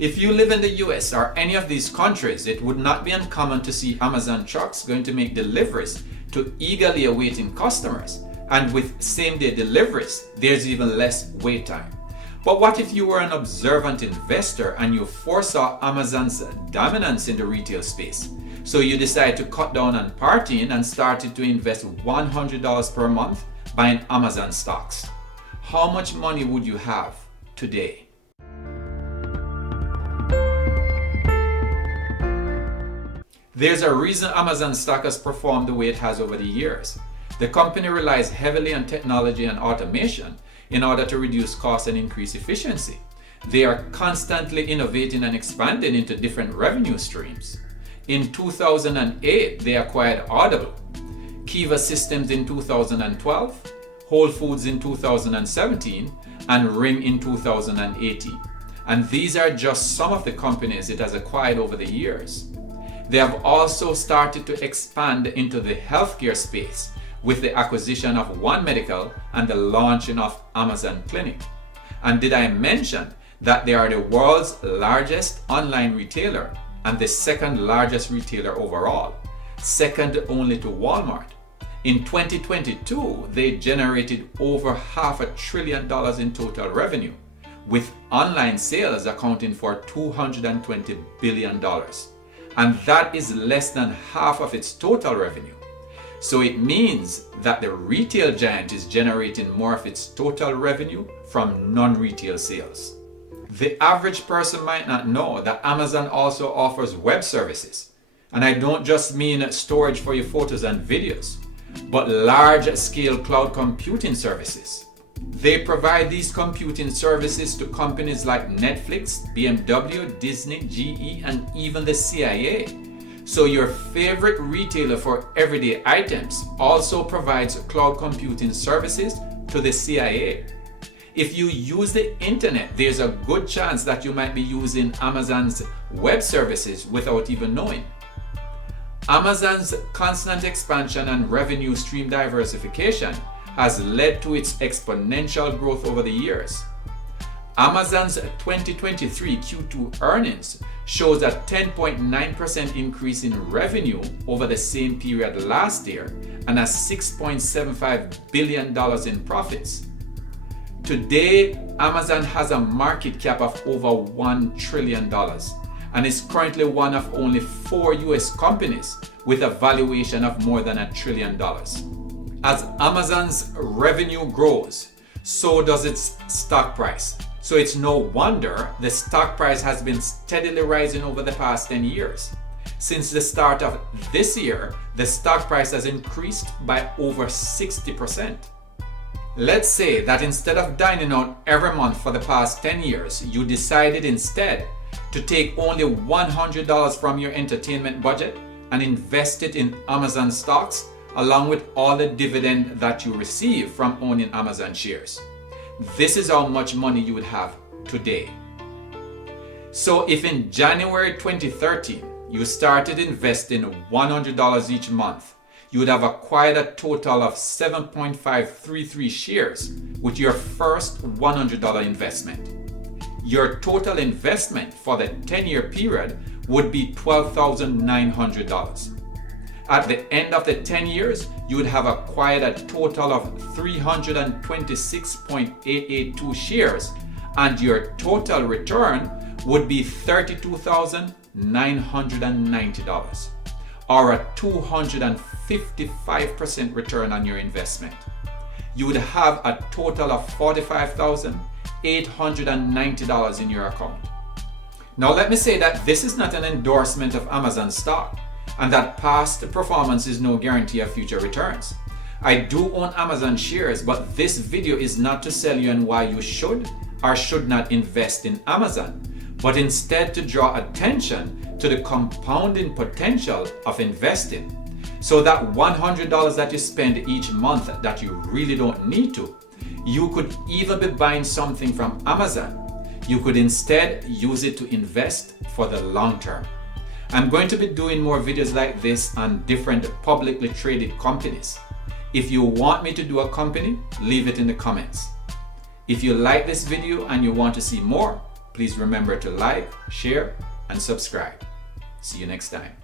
If you live in the US or any of these countries, it would not be uncommon to see Amazon trucks going to make deliveries to eagerly awaiting customers. And with same-day deliveries, there's even less wait time. But what if you were an observant investor and you foresaw Amazon's dominance in the retail space? So you decided to cut down on partying and started to invest $100 per month buying Amazon stocks. How much money would you have today? There's a reason Amazon stock has performed the way it has over the years. The company relies heavily on technology and automation in order to reduce costs and increase efficiency. They are constantly innovating and expanding into different revenue streams. In 2008, they acquired Audible, Kiva Systems in 2012, Whole Foods in 2017, and Ring in 2018. And these are just some of the companies it has acquired over the years. They have also started to expand into the healthcare space with the acquisition of One Medical and the launching of Amazon Clinic. And did I mention that they are the world's largest online retailer and the second largest retailer overall, second only to Walmart. In 2022, they generated over $500 billion in total revenue, with online sales accounting for $220 billion. And that is less than half of its total revenue. So it means that the retail giant is generating more of its total revenue from non-retail sales. The average person might not know that Amazon also offers web services. And I don't just mean storage for your photos and videos, but large-scale cloud computing services. They provide these computing services to companies like Netflix, BMW, Disney, GE, and even the CIA. So your favorite retailer for everyday items also provides cloud computing services to the CIA. If you use the internet, there's a good chance that you might be using Amazon's web services without even knowing. Amazon's constant expansion and revenue stream diversification has led to its exponential growth over the years. Amazon's 2023 Q2 earnings shows a 10.9% increase in revenue over the same period last year and a $6.75 billion in profits. Today, Amazon has a market cap of over $1 trillion and is currently one of only 4 US companies with a valuation of more than $1 trillion. As Amazon's revenue grows, so does its stock price. So it's no wonder the stock price has been steadily rising over the past 10 years. Since the start of this year, the stock price has increased by over 60%. Let's say that instead of dining out every month for the past 10 years, you decided instead to take only $100 from your entertainment budget and invest it in Amazon stocks, along with all the dividend that you receive from owning Amazon shares. This is how much money you would have today. So if in January 2013, you started investing $100 each month, you would have acquired a total of 7.533 shares with your first $100 investment. Your total investment for the 10-year period would be $12,900. At the end of the 10 years, you would have acquired a total of 326.882 shares, and your total return would be $32,990, or a 255% return on your investment. You would have a total of $45,890 in your account. Now let me say that this is not an endorsement of Amazon stock, and that past performance is no guarantee of future returns. I do own Amazon shares, but this video is not to sell you on why you should or should not invest in Amazon, but instead to draw attention to the compounding potential of investing. So that $100 that you spend each month that you really don't need to, you could even be buying something from Amazon. You could instead use it to invest for the long term. I'm going to be doing more videos like this on different publicly traded companies. If you want me to do a company, leave it in the comments. If you like this video and you want to see more, Please remember to like, share, and subscribe. See you next time.